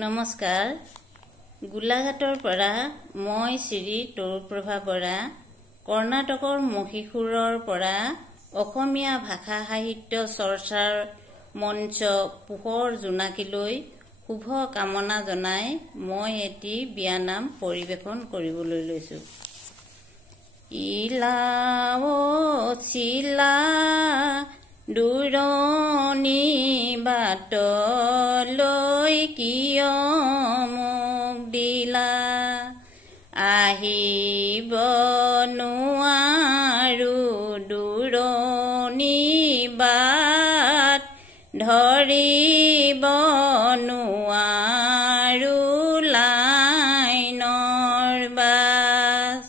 নমস্কাৰ গোলাঘাটৰ পৰা মই শ্ৰী তৰুপ্ৰভা বৰা কৰ্ণাটকৰ মহীশূৰৰ পৰা অসমীয়া ভাষা সাহিত্য চৰ্চাৰ মঞ্চ পোহৰ জোনাকীলৈ শুভ কামনা জনাই মই এটি বিয়ানাম পৰিবেশন কৰিবলৈ লৈছো। ইলা ও চিলা দূৰণি বাটলৈ কিয় মোক দিলা, আহিব নোৱাৰো দূৰণি বাট, ধৰিব নোৱাৰো লাইনৰ বাছ,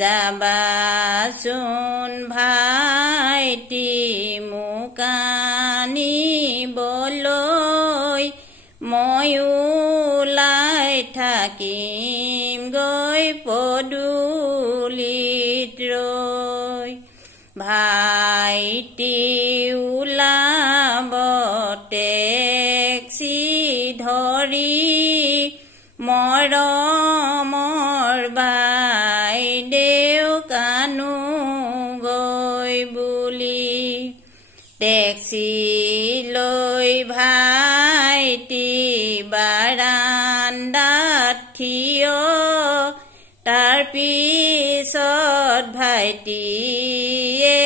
যাবাচোন ভাইটি মোক আনিবলৈ, মই ওলাই থাকিম গৈ পদূলিত ৰৈ, ভাইটি ওলাব টেক্সি ধৰি, মৰমৰ বাইদেউ কানো গৈ বুলি, টেক্সি লৈ ভাইটি বাৰান্দাত থিয়, তাৰ পিছত ভাইটিয়ে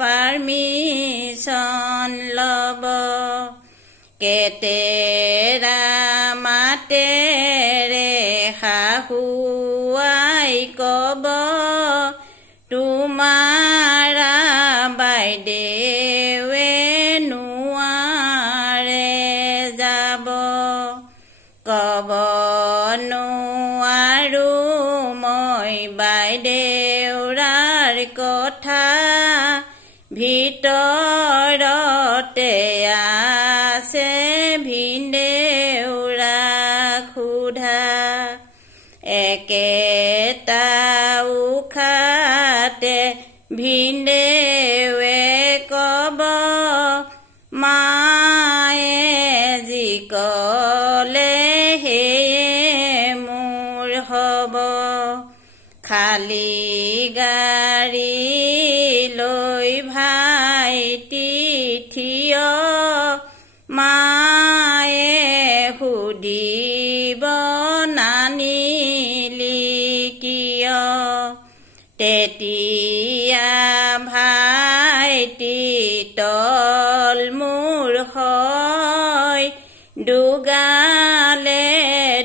পাৰ্মিশ্যন ল'ব, কেতেৰা মাতেৰে শাহুৱাই ক'ব, তোমাৰ বাইদেৱে নোৱাৰে যাব, ক'ব নোৱাৰো মই বাইদেউৰাৰ কথা, ভিতৰতে আছে ভিনদেউৰাক সোধা, একেটা উশাতে ভিনদেউৱে ক'ব, মায়ে যি ক'লে সেয়ে মোৰ হ'ব, খালী গাড়ী লৈ ভাইটি থিয়, মায়ে সুধিব নানিলি কিয়, তেতিয়া ভাইটি তল মূৰ হয়, দুগালে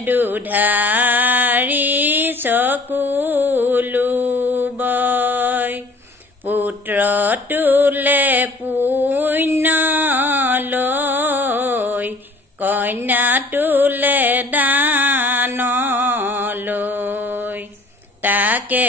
দুধাৰি চকুলো বয়, পুত্ৰ তোলে পুণ্য লৈ, কন্যা তোলে দান লৈ, তাকে